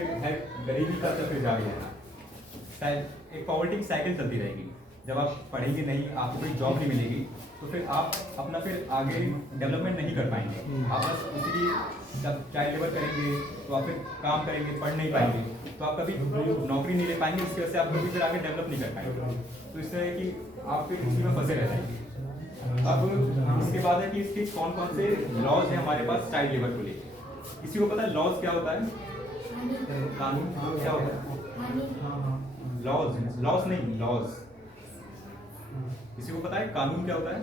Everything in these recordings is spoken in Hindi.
फिर है गरीबी का चक्र जारी रहना। एक पॉवर्टी की साइकिल चलती रहेगी। जब आप पढ़ेंगे नहीं, आपको कोई जॉब नहीं मिलेगी, तो फिर आप अपना फिर आगे डेवलपमेंट नहीं कर पाएंगे। आप बस उसी जब चाइल्ड लेबर करेंगे तो आप फिर काम करेंगे, पढ़ नहीं पाएंगे, तो आप कभी नौकरी नहीं ले पाएंगे। इसकी वजह से आप कभी फिर आगे डेवलप नहीं कर पाएंगे। तो इस तरह कि आप फिर उसी में फंसे रह जाएंगे। अब इसके बाद है कि इसके कौन कौन से लॉज हैं हमारे पास चाइल्ड लेबर को लेकर। किसी को पता है लॉज क्या होता है? कानून क्या होता है? लॉज, लॉज नहीं, लॉज। किसी को पता है कानून क्या होता है?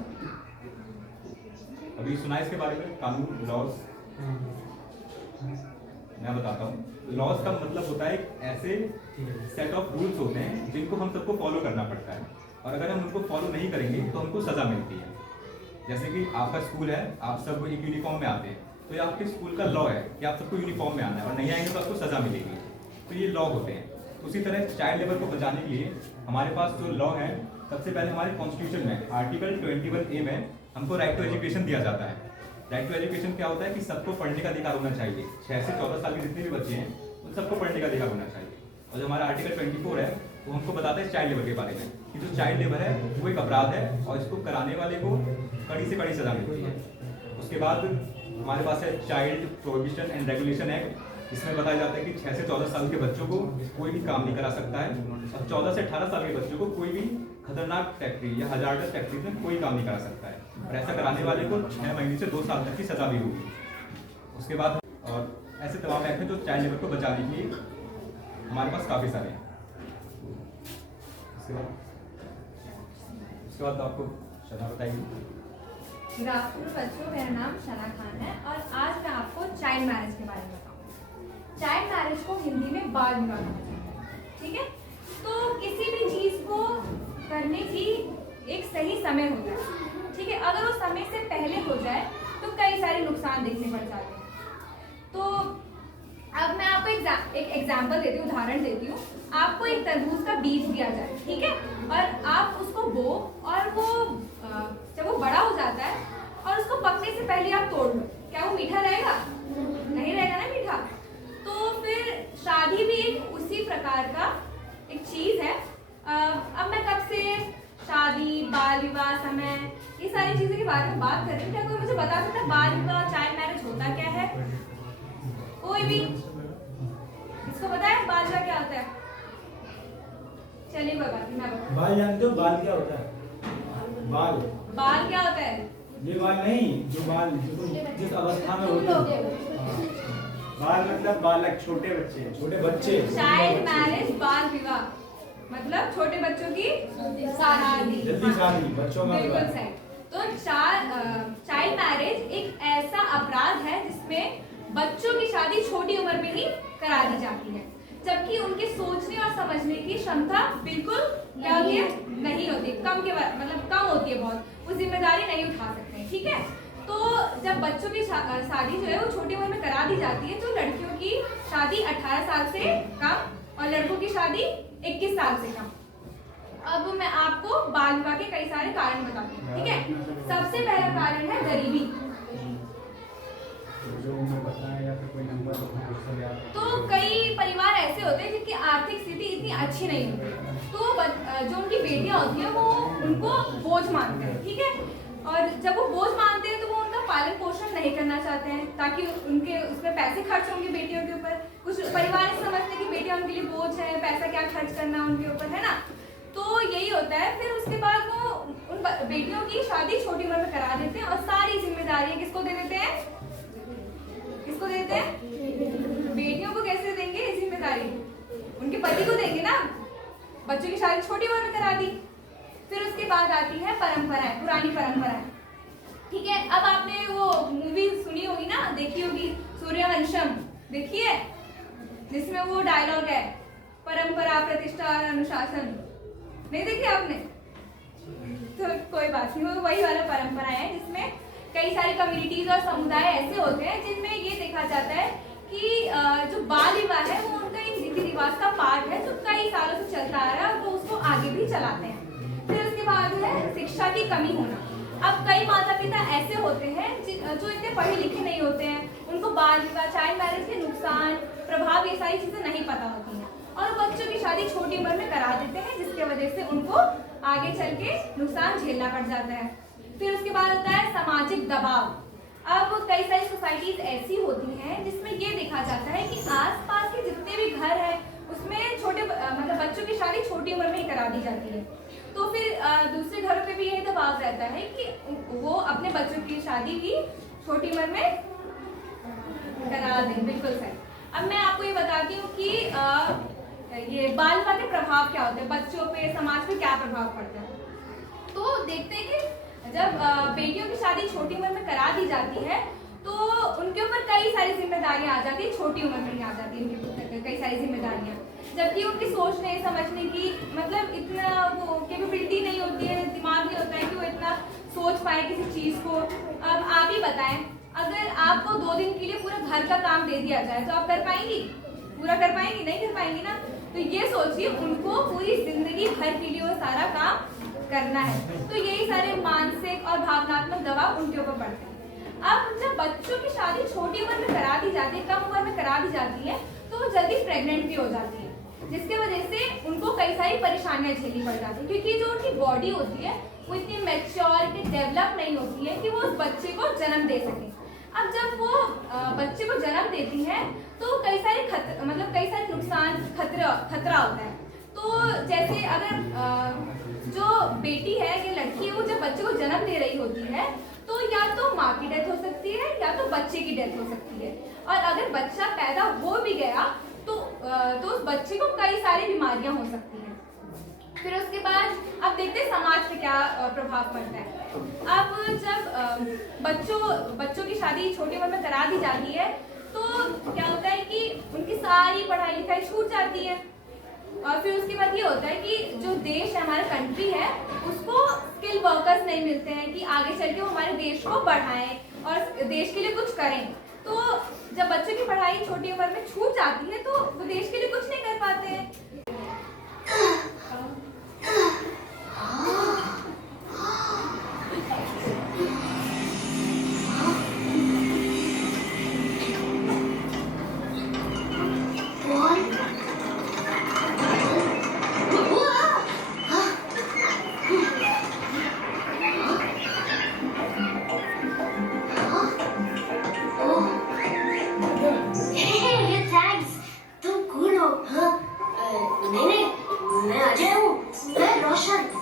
अभी सुना है इसके बारे में, कानून, लॉज? मैं बताता हूँ। लॉज का मतलब होता है ऐसे सेट ऑफ रूल्स होते हैं जिनको हम सबको फॉलो करना पड़ता है, और अगर हम उनको फॉलो नहीं करेंगे तो हमको सजा मिलती है। जैसे कि आपका स्कूल है, आप सब एक यूनिफॉर्म में आते हैं, तो ये आपके स्कूल का लॉ है कि आप सबको यूनिफॉर्म में आना है, और नहीं आएंगे तो आपको सजा मिलेगी। तो ये लॉ होते हैं। तो उसी तरह चाइल्ड लेबर को बचाने के लिए हमारे पास जो लॉ है, सबसे पहले हमारे कॉन्स्टिट्यूशन में आर्टिकल 21A में हमको राइट टू एजुकेशन दिया जाता है। राइट टू एजुकेशन क्या होता है कि सबको पढ़ने का अधिकार होना चाहिए। 6 से 14 साल के जितने भी बच्चे हैं उन सबको पढ़ने का अधिकार होना चाहिए। और जो हमारा आर्टिकल 24 है वो हमको बताता है चाइल्ड लेबर के बारे में, कि जो चाइल्ड लेबर है वो एक अपराध है और इसको कराने वाले को कड़ी से कड़ी सजा मिलती है। उसके बाद हमारे पास है child prohibition and regulation act. इसमें बताया जाता है कि 6 से 14 साल के बच्चों को कोई भी काम नहीं करा सकता है, और 14 से 18 साल के बच्चों को कोई भी खतरनाक फैक्ट्री या हजार्डस फैक्ट्री में कोई काम नहीं करा सकता है, और ऐसा कराने वाले को 6 महीने से 2 साल तक की सजा भी होगी। उसके बाद और ऐसे तमाम एक्ट हैं जो चाइल्ड लेबर को बचाने के लिए हमारे पास काफ़ी सारे हैं। उसके बाद आपको शना बताएगी। गुड आफ्टरनून बच्चों, मेरा नाम शना खान है और आज मैं आपको चाइल्ड मैरिज के बारे में बताऊंगी। चाइल्ड मैरिज को हिंदी में बाल विवाह कहते हैं, ठीक है। तो किसी भी चीज को करने की एक सही समय होता है, ठीक है। अगर वो समय से पहले हो जाए तो कई सारे नुकसान देखने पड़ जाते हैं। तो अब मैं आपको एक एग्जाम्पल देती हूँ, उदाहरण देती हूँ। आपको एक तरबूज का बीज दिया जाए, ठीक है, और आप उसको बो, और वो जब वो बड़ा हो जाता है और उसको पकने से पहले आप तोड़ लो, क्या वो मीठा रहेगा? नहीं रहेगा ना मीठा। तो फिर शादी भी एक उसी प्रकार का एक चीज है। अब मैं कब से शादी, बाल विवाह, समय, ये सारी चीजों के बारे में बात कर रही हूँ। क्या कोई मुझे बता सकता है बाल विवाह, चाइल्ड मैरिज होता क्या है? कोई भी इसको पता है बाल विवाह क्या होता है? चलिए कोई बात नहीं, मैं बताऊँ। बाल जानते हो? बाल क्या होता है? बाल बाल क्या होता है? ये बाल नहीं, जो बाल जिस अवस्था में होते हैं। बाल मतलब बालक, छोटे बच्चे, छोटे बच्चे। चाइल्ड मैरिज, बाल विवाह मतलब छोटे बच्चों की शादी, जल्दी शादी, बच्चों का बिल्कुल विवाह। सही। तो चाइल्ड मैरिज एक ऐसा अपराध है जिसमें बच्चों की शादी छोटी उम्र में ही करा दी जाती है, जबकि उनके सोचने और समझने की क्षमता बिल्कुल क्या होती है? नहीं होती, मतलब कम होती है बहुत, वो जिम्मेदारी नहीं उठा सकते, ठीक है। तो जब बच्चों की शादी जो है वो छोटी उम्र में करा दी जाती है, तो लड़कियों की शादी 18 साल से कम और लड़कों की शादी 21 साल से कम। अब मैं आपको बाल विवाह के कई सारे कारण बताती हूँ, ठीक है। सबसे पहला कारण है गरीबी। तो कई परिवार ऐसे होते हैं जिनकी आर्थिक स्थिति इतनी अच्छी नहीं होती, तो जो उनकी बेटियां होती हैं वो उनको बोझ मानते हैं, ठीक है। और जब वो बोझ मानते हैं तो वो उनका पालन पोषण नहीं करना चाहते हैं, ताकि उनके उसमें पैसे खर्च होंगे बेटियों के ऊपर। कुछ परिवार समझते हैं कि बेटियां उनके लिए बोझ है, पैसा क्या खर्च करना उनके ऊपर, है ना। तो यही होता है। फिर उसके बाद वो उन बेटियों की शादी छोटी उम्र में करा देते हैं और सारी जिम्मेदारियां किसको दे देते हैं? किसको देते हैं? बेटियों को कैसे देंगे ये जिम्मेदारी? उनके पति को देंगे ना। बच्चों की शादी छोटी उम्र में करा दी। फिर उसके बाद आती है परंपराएं, पुरानी परंपराएं, ठीक है। अब आपने वो मूवी सुनी होगी ना, देखी होगी, सूर्यवंशम, देखी है, जिसमें वो डायलॉग है परंपरा, प्रतिष्ठा और अनुशासन। नहीं देखी आपने? तो कोई बात नहीं, वो वही वाला परंपरा है जिसमें कई सारी कम्युनिटीज और समुदाय ऐसे होते हैं जिनमें ये देखा जाता है कि जो बाल विवाह है वो उनका एक रीति रिवाज का पार्ट है जो कई सालों से चलता आ रहा है, और वो उसको आगे भी चलाते हैं। फिर उसके बाद है शिक्षा की कमी होना। अब कई माता पिता ऐसे होते हैं जो इतने पढ़े लिखे नहीं होते हैं, उनको बाल विवाह, चाइल्ड मैरिज के नुकसान, प्रभाव, ये सारी चीजें नहीं पता होती हैं और बच्चों की शादी छोटी उम्र में करा देते हैं, जिसके वजह से उनको आगे चल के नुकसान झेलना पड़ जाता है। फिर उसके बाद होता है सामाजिक दबाव। अब कई सारी सोसाइटीज ऐसी होती हैं जिसमें ये देखा जाता है कि आसपास के जितने भी घर हैं उसमें छोटे मतलब बच्चों की शादी छोटी उम्र में ही करा दी जाती है। तो फिर दूसरे घरों पे भी यही दबाव रहता है कि वो अपने बच्चों की शादी भी छोटी उम्र में करा दें। बिल्कुल सही। अब मैं आपको ये बताती हूँ कि ये बाल विवाह के प्रभाव क्या होते हैं, बच्चों पे, समाज पे क्या प्रभाव पड़ता है। तो देखते हैं कि जब बेटियों की शादी छोटी उम्र में करा दी जाती है तो उनके ऊपर कई सारी जिम्मेदारियां आ जाती है, छोटी उम्र में ही आ जाती है उनके ऊपर कई सारी जिम्मेदारियां, जबकि उनकी सोचने समझने की मतलब इतना वो कैपेबिलिटी नहीं होती है, दिमाग नहीं होता है कि वो इतना सोच पाए किसी चीज को। अब आप ही बताएं, अगर आपको 2 दिन के लिए पूरा घर का काम दे दिया जाए तो आप कर पाएंगी? पूरा कर पाएंगी? नहीं कर पाएंगी ना। तो ये सोचिए उनको पूरी जिंदगी भर के लिए वो सारा काम करना है, तो यही सारे मानसिक और भावनात्मक दबाव उनके ऊपर पड़ते हैं। अब जब बच्चों की शादी छोटी उम्र में करा दी जाती है, कम उम्र में करा दी जाती है, तो वो जल्दी प्रेग्नेंट भी हो जाती है, जिसके वजह से उनको कई सारी परेशानियां झेलनी पड़ जाती है, क्योंकि जो उनकी बॉडी होती है वो इतनी मैच्योर, इतनी डेवलप नहीं होती है कि वो उस बच्चे को जन्म दे सके। अब जब वो बच्चे को जन्म देती है तो कई सारे नुकसान, खतरा होता है। तो जैसे अगर जो बेटी है या लड़की है वो जब बच्चे को जन्म दे रही होती है तो या तो माँ की डेथ हो सकती है या तो बच्चे की डेथ हो सकती है, और अगर बच्चा पैदा हो भी गया तो उस बच्चे को कई सारी बीमारियां हो सकती हैं। फिर उसके बाद अब देखते हैं समाज पे क्या प्रभाव पड़ता है। अब जब बच्चों की शादी छोटी उम्र में करा दी जाती है तो क्या होता है कि उनकी सारी पढ़ाई लिखाई छूट जाती है, और फिर उसके बाद ये होता है कि जो देश है, हमारा कंट्री है, उसको स्किल वर्कर्स नहीं मिलते हैं कि आगे चल के वो हमारे देश को बढ़ाएं और देश के लिए कुछ करें। तो जब बच्चों की पढ़ाई छोटी उम्र में छूट जाती है तो वो देश के लिए कुछ नहीं कर पाते हैं।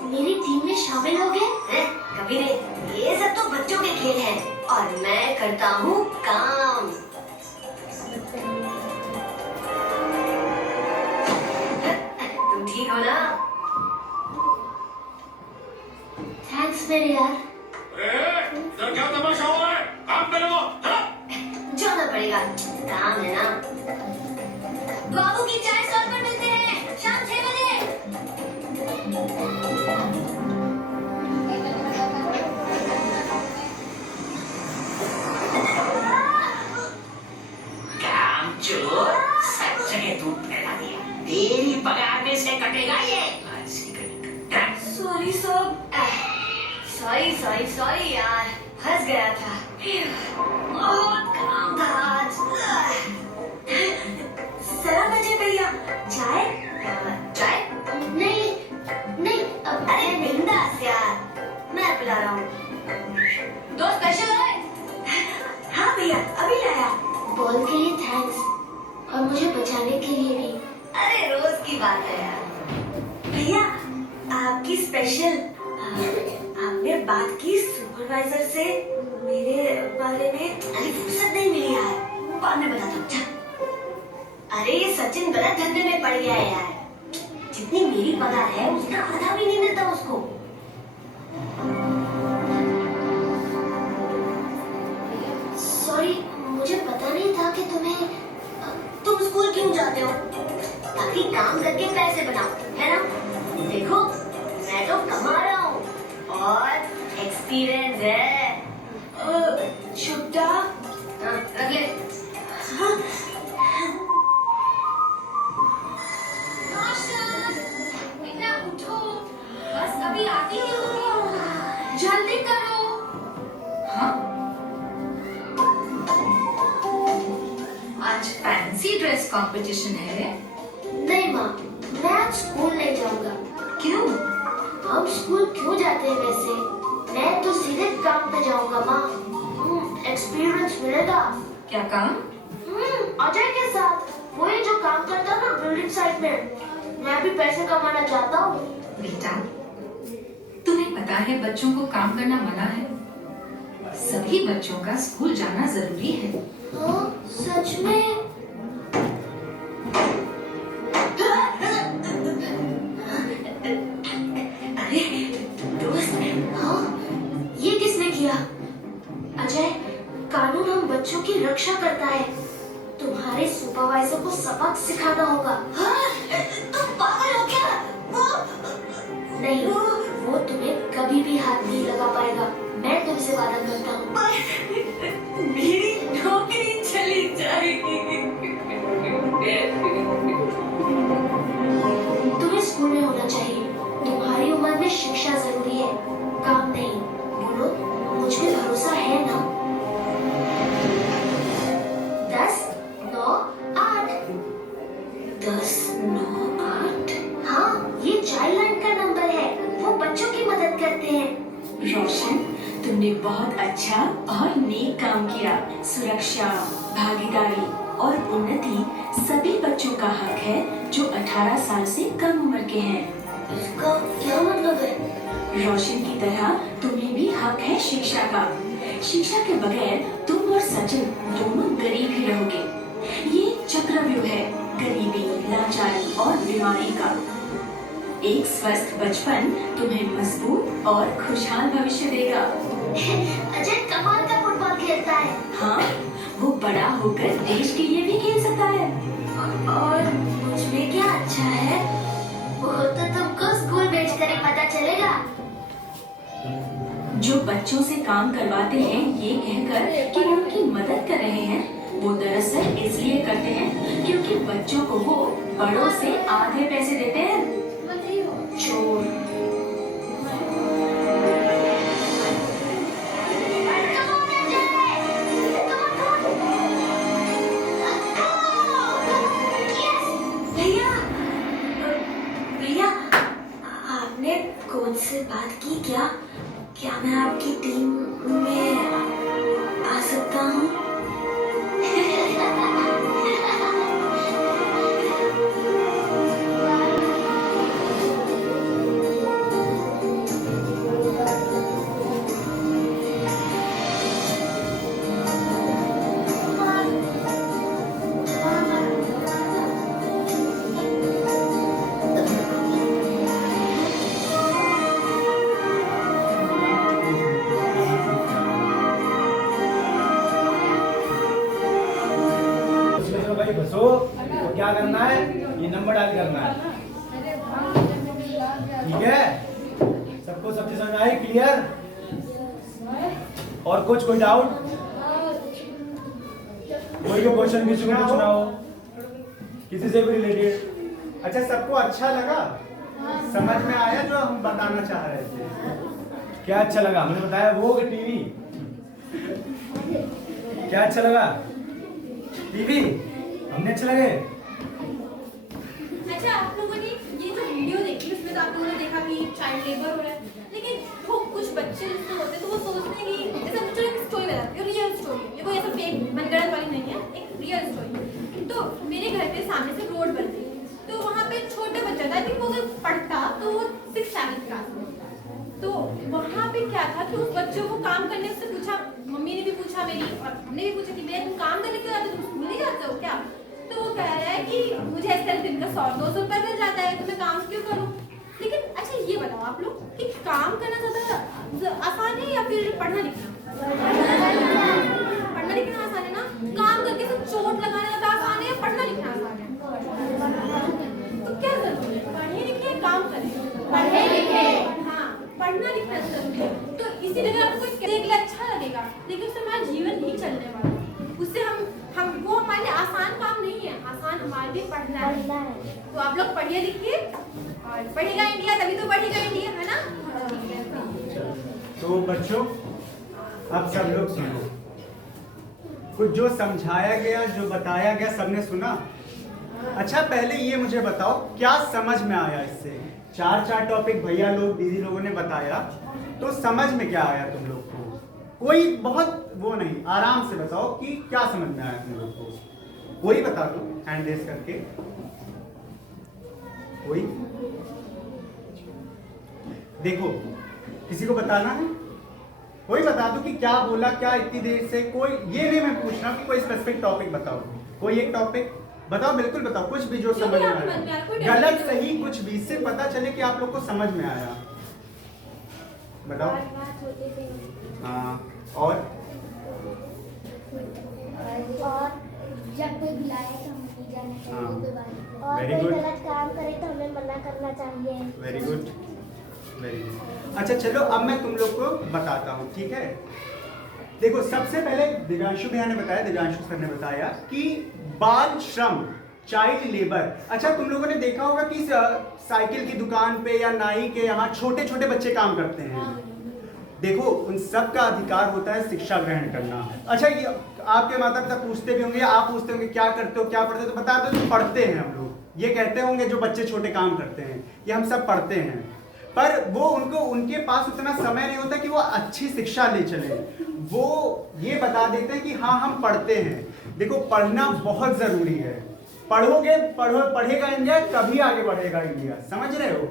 मेरी टीम में शामिल हो गए? कभी नहीं, ये सब तो बच्चों के खेल हैं और मैं करता हूँ काम। तुम ठीक हो ना? थैंक्स मेरे यार। इधर क्या तमाशा हो रहा है? काम करो। जाना पड़ेगा, काम है ना। बाबू की चाय स्टॉल पर मिलते हैं शाम 6 बजे। कामचोर, सब जगह दूध फैला दिया। तेरी पगार में से कटेगा ये। सॉरी सब। सॉरी यार, फंस गया था। बहुत काम था आज। सलाम बजे भैया, चाय? चाय? नहीं, अरे बिंदास यार, मैं पिला रहा हूँ। दो स्पेशल है? हाँ भैया, अभी लाया। बॉल के लिए थैंक्स, और मुझे बचाने के लिए भी। अरे रोज की बात है यार। भैया, आपकी स्पेशल। आपने बात की सुपरवाइजर से मेरे बारे में? अरे फुर्सत नहीं मिली यार, बाद में बताता हूँ। अरे ये सचिन गलत धंधे में पड़ गया है यार। जितनी मेरी पगार है उसका आधा भी नहीं मिलता उसको। सॉरी, मुझे पता नहीं था कि तुम स्कूल क्यों जाते हो? ताकि काम करके पैसे बनाओ, है ना? देखो, मैं तो कमा रहा हूँ और एक्सपीरियंस है। छुट्टा रख ले। बेटा उठो, बस अभी आती ही हूँ। जल्दी करो। आज फैंसी ड्रेस कंपटीशन है। नहीं माँ, मैं आज स्कूल नहीं जाऊंगा। क्यों? हम स्कूल क्यों जाते हैं वैसे? मैं तो सीधे काम पे जाऊंगा माँ। एक्सपीरियंस मिलेगा। क्या काम? अजय के साथ, वही जो काम करता है ना बिल्डिंग साइट में। मैं भी पैसे कमाना चाहता हूँ। बेटा, तुम्हें पता है बच्चों को काम करना मना है। सभी बच्चों का स्कूल जाना जरूरी है। हाँ, सच में? अरे दोस्त, हाँ, ये किसने किया? अजय, कानून हम बच्चों की रक्षा करता है। तुम्हारे सुपरवाइजर को सबक सिखाना होगा। हाँ, तुम पागल हो क्या? नहीं, वो तुम्हें कभी भी हाथ नहीं लगा पाएगा। मैं तुमसे वादा करता हूँ। मेरी नौकरी चली जाएगी। तुम्हें स्कूल में होना चाहिए। तुम्हारी उम्र में शिक्षा जरूरी है, काम नहीं। बोलो, मुझ पे भरोसा है ना? 10, 9, 8। 10, 9, 8। हाँ, ये चाइल्ड लाइन का नंबर है। वो बच्चों की मदद करते हैं। रोशन, तुमने बहुत अच्छा और नेक काम किया। सुरक्षा, भागीदारी और उन्नति सभी बच्चों का हक है जो 18 साल से कम उम्र के हैं। इसका क्या मतलब है? रोशन की तरह तुम्हें भी हक है शिक्षा का। शिक्षा के बगैर तुम और सचिन दोनों गरीब ही रहोगे। ये चक्रव्यूह है गरीबी, लाचारी और बीमारी का। एक स्वस्थ बचपन तुम्हें मजबूत और खुशहाल भविष्य देगा। अजय कमाल का फुटबॉल खेलता है। हाँ, वो बड़ा होकर देश के लिए भी खेल सकता है। और मुझमें क्या अच्छा है? वो तो तुमको स्कूल भेजकर ही पता चलेगा। जो बच्चों से काम करवाते हैं ये कहकर कि वो उनकी मदद कर रहे हैं, वो दरअसल इसलिए करते हैं क्योंकि बच्चों को वो बड़ों से आधे पैसे देते हैं। चोर। भैया, भैया, आपने कोच से बात की क्या? क्या मैं आपकी टीम में आ सकता हूँ? भाई बसो, तो क्या करना है? ये नंबर डायल करना है। ठीक है? सबको सब चीज समझ आई? क्लियर? और कुछ कोई डाउट? कोई को क्वेश्चन किसी को पूछना हो, किसी से भी रिलेटेड? अच्छा, सबको अच्छा लगा? समझ में आया जो हम बताना चाह रहे थे? क्या अच्छा लगा? मैंने बताया वो कि टीवी? क्या अच्छा लगा? टीवी? हमने अच्छे लगे? अच्छा, आप लोगों ने ये जो वीडियो देखी उसमें तो आप लोगों ने देखा कि चाइल्ड लेबर हो रहा है, लेकिन वो कुछ बच्चे जिससे होते हैं तो वो सोचते हैं कि जैसे मुझे एक स्टोरी बताती हूँ, रियल स्टोरी, ये कोई ऐसा फेक मनगढ़ंत वाली नहीं है, एक रियल स्टोरी। तो मेरे घर के सामने से रोड बन रही, तो वहाँ पे छोटे बच्चा था, वो अगर पढ़ता तो वो 6-7 क्लास में। तो वहाँ पे क्या था कि उस बच्चों को काम करने से पूछा, मम्मी ने भी पूछा मेरी और हमने भी पूछा कि भैया तुम काम करने क्यों आते हो, तुम स्कूल नहीं जाते हो क्या? तो वो कह रहा है कि मुझे इस तरह दिन का 100-200 रुपये मिल जाता है तो मैं काम क्यों करूँ। लेकिन अच्छा ये बताओ आप लोग कि काम करना ज़्यादा आसान है या फिर पढ़ना लिखना? पढ़ना लिखना आसान है ना? काम करके सब चोट लगाना ज़्यादा आसान है या पढ़ना लिखना आसान है? तो क्या जरूरी है, पढ़े लिखे काम करें? पढ़े लिखे, हाँ, पढ़ना लिखना जरूरी है। तो इसी जगह आपको देख ले अच्छा लगेगा, लेकिन उससे हमारा जीवन नहीं चलने वाला। उससे हम वो हमारे लिए आसान काम नहीं है, आसान हमारे लिए पढ़ना है। तो आप लोग पढ़िए लिखिए और पढ़ेगा इंडिया, तभी तो बढ़ेगा इंडिया, है ना? तो बच्चों, अब सब लोग सुनो। कुछ जो समझाया गया, जो बताया गया, सबने सुना? अच्छा पहले ये मुझे बताओ क्या समझ में आया इससे? चार टॉपिक भैया लोग दीदी लोगों ने बताया, तो समझ में क्या आया तुम लोग को? कोई बहुत वो नहीं, आराम से बताओ कि क्या समझ में आया तुम लोग को। कोई बता दो हैंड रेस करके। कोई? देखो किसी को बताना है? कोई बता दो कि क्या बोला, क्या इतनी देर से। कोई ये नहीं मैं पूछ रहा हूँ कि कोई स्पेसिफिक टॉपिक बताओ, कोई एक टॉपिक बताओ, बिल्कुल बताओ, कुछ भी जो समझ में आया, गलत सही कुछ भी, इससे पता चले कि आप लोग को समझ में आया। बताओ। हाँ और जब कोई बुलाए तो हम नहीं जाना चाहिए। और Very कोई good. गलत काम करे तो हमें मना करना चाहिए। Very good, very good. अच्छा चलो अब मैं तुम लोग को बताता हूँ, ठीक है? देखो सबसे पहले दिव्यांशु भैया ने बताया, दिव्यांशु सर ने बताया कि बाल श्रम, चाइल्ड लेबर। अच्छा तुम लोगों ने देखा होगा कि साइकिल की दुकान पे या नाई के यहाँ छोटे छोटे बच्चे काम करते हैं। देखो उन सब का अधिकार होता है शिक्षा ग्रहण करना। अच्छा ये आपके माता पिता पूछते भी होंगे, आप पूछते होंगे क्या करते हो, क्या पढ़ते हो, तो बता दो तो पढ़ते हैं हम लोग। ये कहते होंगे जो बच्चे छोटे काम करते हैं, ये हम सब पढ़ते हैं, पर वो उनके पास उतना समय नहीं होता कि वो अच्छी शिक्षा ले चले। वो ये बता देते हैं कि हाँ हम पढ़ते हैं। देखो पढ़ना बहुत जरूरी है। पढ़ोगे पढ़ेगा इंडिया, कभी आगे बढ़ेगा इंडिया, समझ रहे हो?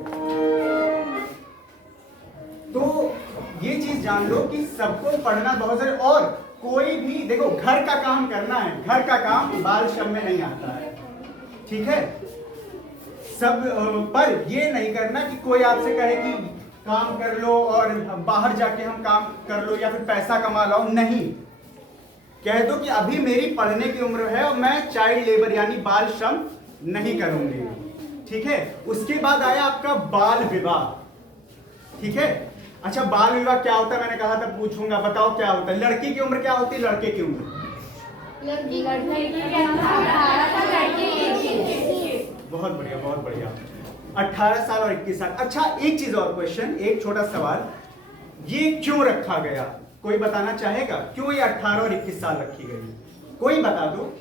तो ये चीज जान लो कि सबको पढ़ना बहुत जरूरी। और कोई भी देखो घर का काम करना है, घर का काम बाल श्रम में नहीं आता है, ठीक है? सब पर ये नहीं करना कि कोई आपसे कहे कि काम कर लो और बाहर जाके हम काम कर लो या फिर पैसा कमा लो। नहीं, कह दो कि अभी मेरी पढ़ने की उम्र है और मैं चाइल्ड लेबर यानी बाल श्रम नहीं करूंगी, ठीक है? उसके बाद आया आपका बाल विवाह, ठीक है? अच्छा बाल विवाह क्या होता है? मैंने कहा था पूछूंगा, बताओ क्या होता है? लड़की की उम्र क्या होती है, लड़के की उम्र? बहुत बढ़िया, बहुत बढ़िया। 18 साल और 21 साल। अच्छा एक चीज और क्वेश्चन, एक छोटा सवाल, ये क्यों रखा गया? कोई बताना चाहेगा क्यों ये 18 और 21 साल रखी गई? कोई बता दो।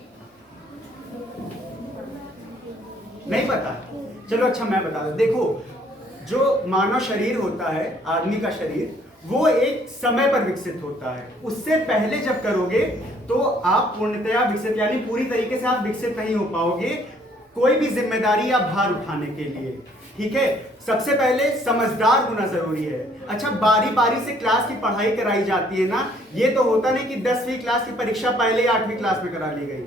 नहीं पता? चलो अच्छा मैं बता दूं। देखो जो मानव शरीर होता है, आदमी का शरीर, वो एक समय पर विकसित होता है। उससे पहले जब करोगे तो आप पूर्णतया विकसित यानी पूरी तरीके से आप विकसित नहीं हो पाओगे कोई भी जिम्मेदारी या भार उठाने के लिए, ठीक है? सबसे पहले समझदार होना जरूरी है। अच्छा बारी बारी से क्लास की पढ़ाई कराई जाती है ना, ये तो होता नहीं कि 10वीं क्लास की परीक्षा पहले 8वीं क्लास में करा ली गई।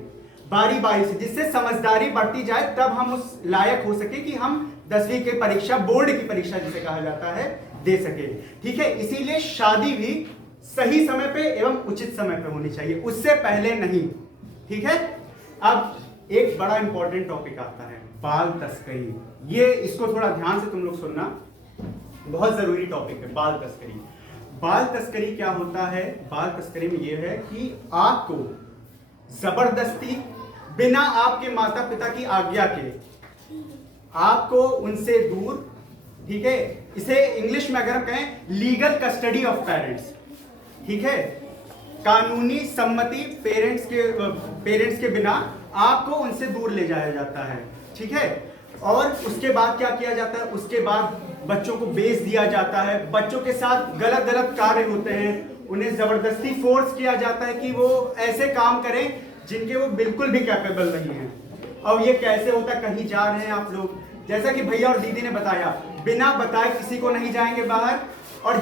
बारी बारी से, जिससे समझदारी बढ़ती जाए तब हम उस लायक हो सके कि हम 10वीं की परीक्षा, बोर्ड की परीक्षा जिसे कहा जाता है, दे सके, ठीक है? इसीलिए शादी भी सही समय पे एवं उचित समय पे होनी चाहिए, उससे पहले नहीं, ठीक है? अब एक बड़ा इंपॉर्टेंट टॉपिक आता है, बाल तस्करी। ये इसको थोड़ा ध्यान से तुम लोग सुनना, बहुत जरूरी टॉपिक है बाल तस्करी। बाल तस्करी क्या होता है? बाल तस्करी में यह है कि आपको जबरदस्ती, बिना आपके माता पिता की आज्ञा के, आपको उनसे दूर, ठीक है? इसे इंग्लिश में अगर हम कहें लीगल कस्टडी ऑफ पेरेंट्स, ठीक है? कानूनी सम्मति पेरेंट्स के बिना आपको उनसे दूर ले जाया जाता है, ठीक है? और उसके बाद क्या किया जाता है? उसके बाद बच्चों को बेच दिया जाता है, बच्चों के साथ गलत गलत कार्य होते हैं, उन्हें जबरदस्ती फोर्स किया जाता है कि वो ऐसे काम करें जिनके वो बिल्कुल भी कैपेबल नहीं है। और ये कैसे होता है? कहीं जा रहे हैं आप लोग, जैसा कि भैया और दीदी ने बताया, बिना बताए किसी को नहीं जाएंगे बाहर, और